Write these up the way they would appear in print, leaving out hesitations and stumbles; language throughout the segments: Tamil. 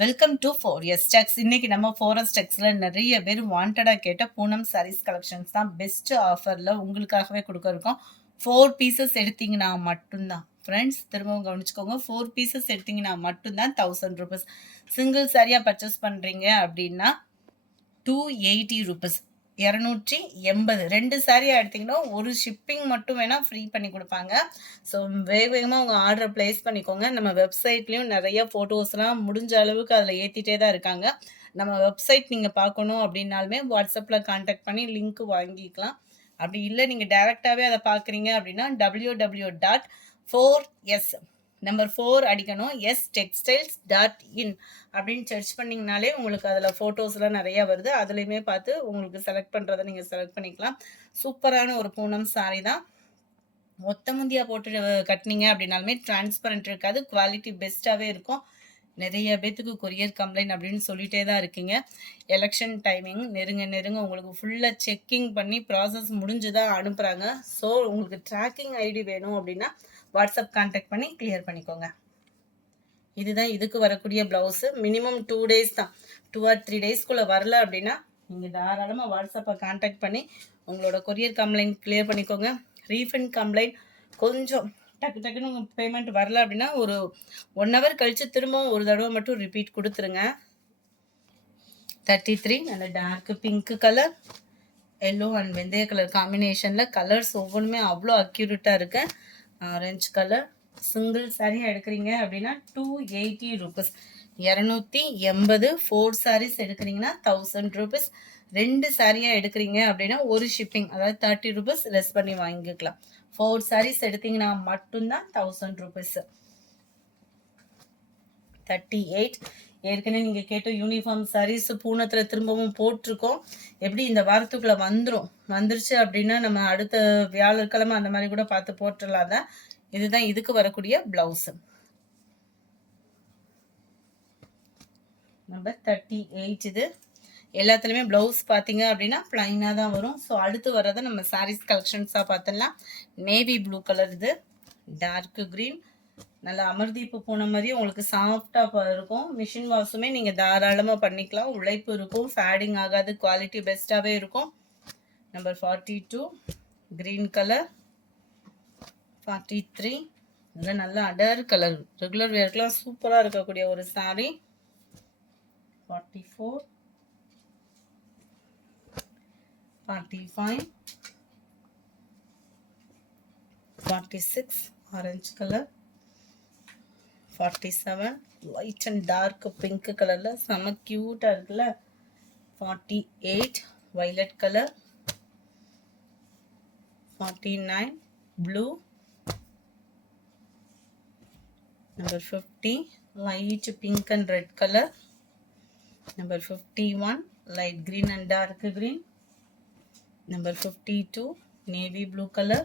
Welcome to 4S Stacks. இன்னைக்கு நம்ம 4S Stacksல நிறைய பேர் வாண்டடா கேட்ட பூனம் சாரீஸ் கலெக்ஷன்ஸ் தான் பெஸ்ட் ஆஃபர்ல உங்களுக்காகவே கொடுக்க இருக்கோம். 4 பீசஸ் எடுத்தீங்கன்னா மட்டும்தான் ஃப்ரெண்ட்ஸ், திரும்பவும் கவனிச்சுக்கோங்க. 4 பீசஸ் எடுத்தீங்கன்னா மட்டும்தான் 1000 ரூபீஸ். சிங்கிள் சாரியா பர்ச்சேஸ் பண்றீங்க அப்படின்னா 280 ரூபீஸ், 280. 2 சாரியாக எடுத்திங்கன்னா ஒரு ஷிப்பிங் மட்டும் வேணால் ஃப்ரீ பண்ணி கொடுப்பாங்க. ஸோ வேகமாக உங்கள் ஆர்டரை ப்ளேஸ் பண்ணிக்கோங்க. நம்ம வெப்சைட்லேயும் நிறைய ஃபோட்டோஸ்லாம் முடிஞ்ச அளவுக்கு அதில் ஏற்றிட்டே தான் இருக்காங்க. நம்ம வெப்சைட் நீங்கள் பார்க்கணும் அப்படின்னாலுமே வாட்ஸ்அப்பில் கான்டாக்ட் பண்ணி லிங்க் வாங்கிக்கலாம். அப்படி இல்லை நீங்கள் டைரெக்டாகவே அதை பார்க்குறீங்க அப்படின்னா www.4s நம்பர் 4 அடிக்கணும், stextiles.in அப்படின்னு சர்ச் பண்ணிங்கனாலே உங்களுக்கு அதில் ஃபோட்டோஸ்லாம் நிறையா வருது. அதுலேயுமே பார்த்து உங்களுக்கு செலக்ட் பண்ணுறதை நீங்கள் செலக்ட் பண்ணிக்கலாம். சூப்பரான ஒரு பூனம் சாரி தான். ஒத்த முந்தியா போட்டு கட்டினீங்க அப்படின்னாலுமே டிரான்ஸ்பரண்ட் இருக்காது, குவாலிட்டி பெஸ்ட்டாகவே இருக்கும். நிறைய பேத்துக்கு கொரியர் கம்ப்ளைண்ட் அப்படின்னு சொல்லிட்டே தான் இருக்கீங்க. எலெக்ஷன் டைமிங் நெருங்க உங்களுக்கு ஃபுல்லாக செக்கிங் பண்ணி ப்ராசஸ் முடிஞ்சு தான் அனுப்புகிறாங்க. ஸோ உங்களுக்கு ட்ராக்கிங் ஐடி வேணும் அப்படின்னா வாட்ஸ்அப் கான்டாக்ட் பண்ணி கிளியர் பண்ணிக்கோங்க. இதுதான் இதுக்கு வரக்கூடிய ப்ளவுஸு. மினிமம் 2 days தான், 2 or 3 daysக்குள்ளே வரல அப்படின்னா நீங்கள் தாராளமாக வாட்ஸ்அப்பை கான்டாக்ட் பண்ணி உங்களோட கொரியர் கம்ப்ளைண்ட் கிளியர் பண்ணிக்கோங்க. ரீஃபண்ட் கம்ப்ளைண்ட் கொஞ்சம் டக்குன்னு உங்கள் பேமெண்ட் வரல அப்படின்னா ஒரு 1 hour கழித்து திரும்பவும் ஒரு தடவை மட்டும் ரிப்பீட் கொடுத்துருங்க. 33 நல்ல dark pink colour, yellow and வெந்தய கலர் காம்பினேஷனில் கலர்ஸ் ஒவ்வொன்றுமே அவ்வளோ அக்யூரேட்டாக இருக்கு. Orange colour. சிங்கிள் சாரியாக எடுக்கிறீங்க அப்படின்னா 280 ரூபீஸ், 280. 4 sarees எடுக்கிறீங்கன்னா 1000 ரூபீஸ். 2 சாரியாக எடுக்கிறீங்க அப்படின்னா ஒரு ஷிப்பிங், அதாவது 30 ரூபீஸ் லெஸ் பண்ணி வாங்கிக்கலாம். 4 sarees எடுத்தீங்கன்னா மட்டும்தான் 1000 ரூபீஸ். 38. ஏற்கனவே நீங்கள் கேட்ட யூனிஃபார்ம் சாரீஸ் பூனத்தில் திரும்பவும் போட்டிருக்கோம். எப்படி இந்த வாரத்துக்குள்ளே வந்துருச்சு அப்படின்னா நம்ம அடுத்த வியாழக்கிழமை அந்த மாதிரி கூட பார்த்து போட்டுடலாம் தான். இதுதான் இதுக்கு வரக்கூடிய ப்ளவுஸு. நம்பர் 38. இது எல்லாத்துலேயுமே ப்ளவுஸ் பார்த்தீங்க அப்படின்னா ப்ளைனாக தான் வரும். ஸோ அடுத்து வர்றதை நம்ம சாரீஸ் கலெக்ஷன்ஸாக பார்த்துடலாம். நேவி ப்ளூ கலர், இது டார்க் க்ரீன், நல்லா அமர்தீப்பு போன மாதிரி உங்களுக்கு சாஃப்டாக இருக்கும். மிஷின் வாஷுமே நீங்கள் தாராளமாக பண்ணிக்கலாம். உழைப்பு இருக்கும், ஃபேடிங் ஆகாது, குவாலிட்டி பெஸ்ட்டாகவே இருக்கும். Number 42 green colour. 43 இதில் நல்லா அடர் கலர், ரெகுலர் வேர்க்கெலாம் சூப்பராக இருக்கக்கூடிய ஒரு sari. 44 45 46 orange colour. 47 white and dark pink கலரில் செம க்யூட்டாக இருக்குல்ல. 48 violet colour. 49 blue. Number 50 light pink and red color. Number 51 light green and dark green. Number 52 navy blue color.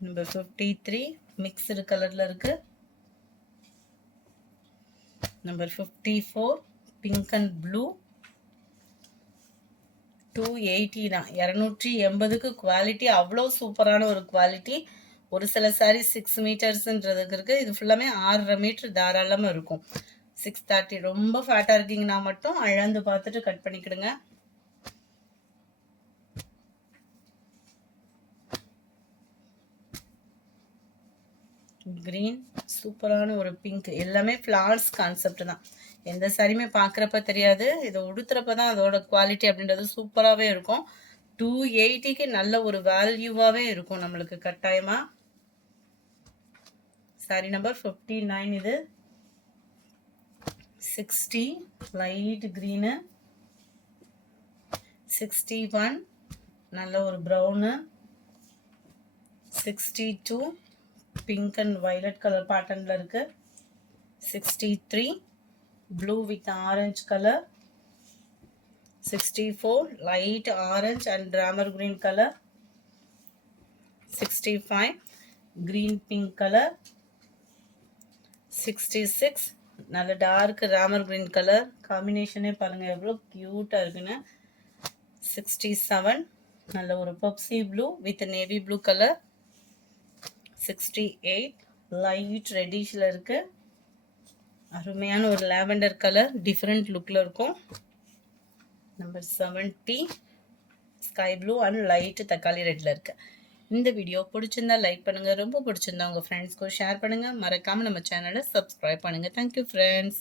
Number 53 mixed color la irukku. Number 54 pink and blue. 280 தான், 280 க்கு குவாலிட்டி அவ்வளோ சூப்பரான ஒரு குவாலிட்டி. ஒரு சில சாரி 6 மீட்டர்ஸ்ன்றதுக்கு இருக்குது, இது ஃபுல்லாமே 6.5 மீட்டர் தாராளமாக இருக்கும். 630. ரொம்ப ஃபேட்டாக இருக்கீங்கன்னா மட்டும் அளந்து பார்த்துட்டு கட் பண்ணிக்கிடுங்க. க்ரீன், சூப்பரான ஒரு பிங்க், எல்லாமே ஃப்ளார்ஸ் கான்செப்ட் தான். எந்த சாரியுமே பார்க்குறப்ப தெரியாது, இதை உடுத்துறப்ப தான் அதோட குவாலிட்டி அப்படின்றது சூப்பராகவே இருக்கும். 280க்கு நல்ல ஒரு வேல்யூவாகவே இருக்கும் நம்மளுக்கு கட்டாயமாக. Sorry number 59. இது 60 லைட் க்ரீனு. 61 நல்ல ஒரு brown. 62 pink and violet colour பேட்டர்னில் இருக்குது. 63 blue with orange colour. 64 light orange and Ramar green colour. 65 green pink colour. 66 நல்ல டார்க் ராமர் க்ரீன் கலர் காம்பினேஷனே பாருங்கள் எவ்வளோ க்யூட்டாக இருக்குன்னு. 67 நல்ல ஒரு Pepsi blue with navy blue colour. 68 light ரெட்டிஷில் இருக்குது. அருமையான ஒரு லாவெண்டர் கலர் டிஃப்ரெண்ட் லுக்கில் இருக்கும். Number 70 sky blue and light தக்காளி ரெட்டில் இருக்கு. இந்த வீடியோ பிடிச்சிருந்தா லைக் பண்ணுங்கள், ரொம்ப பிடிச்சிருந்தா உங்கள் ஃப்ரெண்ட்ஸ்க்கும் ஷேர் பண்ணுங்கள், மறக்காமல் நம்ம சேனலை சப்ஸ்கிரைப் பண்ணுங்கள். Thank you friends.